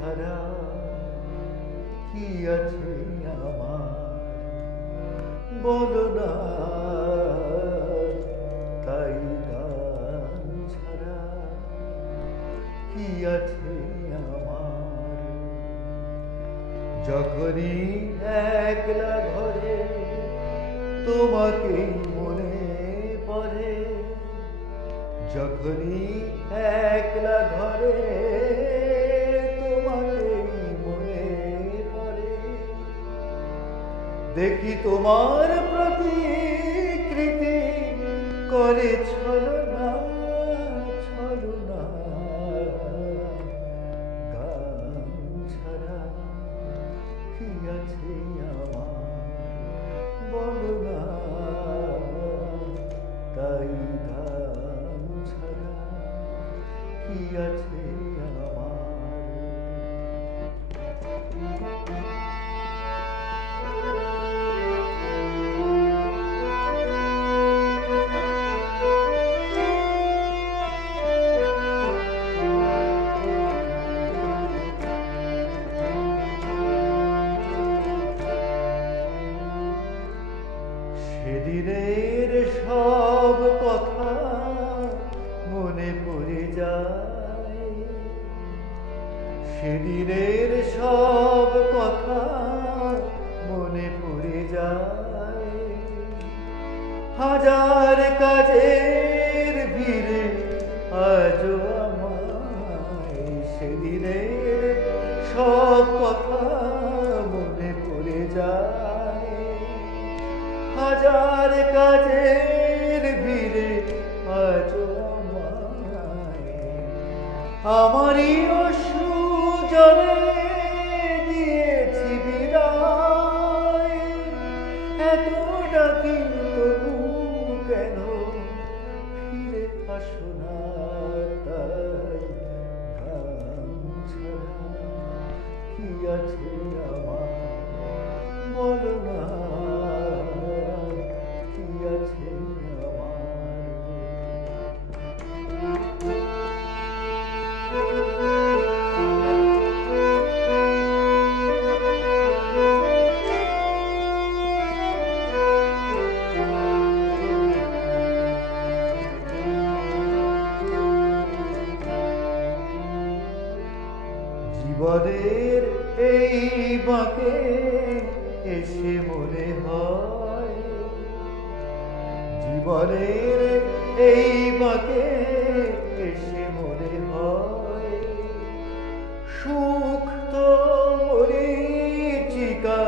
ছাড়া কি আছে আমার, বলো না। তাই গান ছাড়া কি আছে আমার। যখনই একলা ঘরে তোমাকেই মনে পড়ে, যখনই একলা ঘরে তোমাকেই মনে পড়ে, দেখি তোমার প্রতিকৃতি করে ছলনা ছলনা। গান ছাড়া কি আছে আমার, বলো না। তাই গান ছাড়া কি আছে আমার। সেদিনের সব কথা মনে পড়ে যায়, সেদিনের সব কথা মনে পড়ে যায়। হাজার কাজের ভিড়ে আজও আমায় সেদিনের সব কথা মনে পড়ে যায়। হাজার কাজের ভিড়ে আজও আমায় আমারই অশ্রু জলে দিয়েছি বিদায়। এত ডাকি তবু কেন ফিরে আসো না। তাই গান ছাড়া কি আছে আমার, বলো না। কি আছে আমার। জীবনের এই বাঁকে এসে মনে হয়, জীবনের এই বাঁকে এসে মনে হয়, সুখ তো মরীচিকা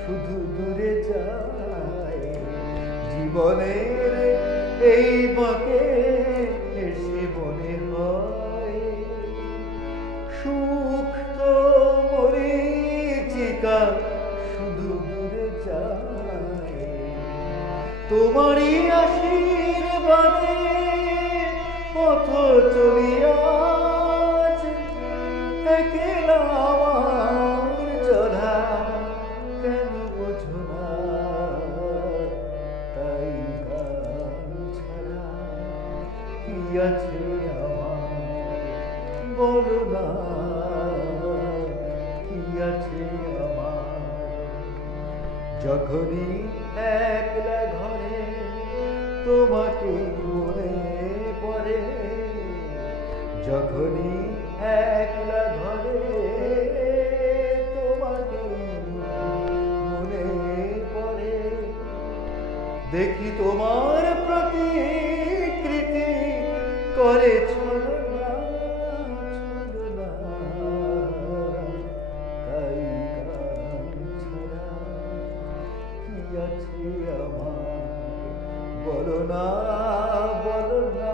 শুধু দূরে যায়। জীবনের এই বাঁকে এসে মনে হয়, সুখ তো মরীচিকা শুধু দূরে যায়। তোমারই আশীর্বাদে পথ চলিয়া একলা আমার চলা কেন বোঝো না। তাই গান ছাড়া কি আছে আমার, বলো না। কি আছে আমার। যখনই একলা ঘরে তোমাকে মনে পড়ে, যখনই একলা ঘরে তোমাকে মনে পড়ে, দেখি তোমার প্রতিকৃতি করে ছলনা ছলনা। তাই গান ছাড়া কি আছে আমার, বলো না বলো না।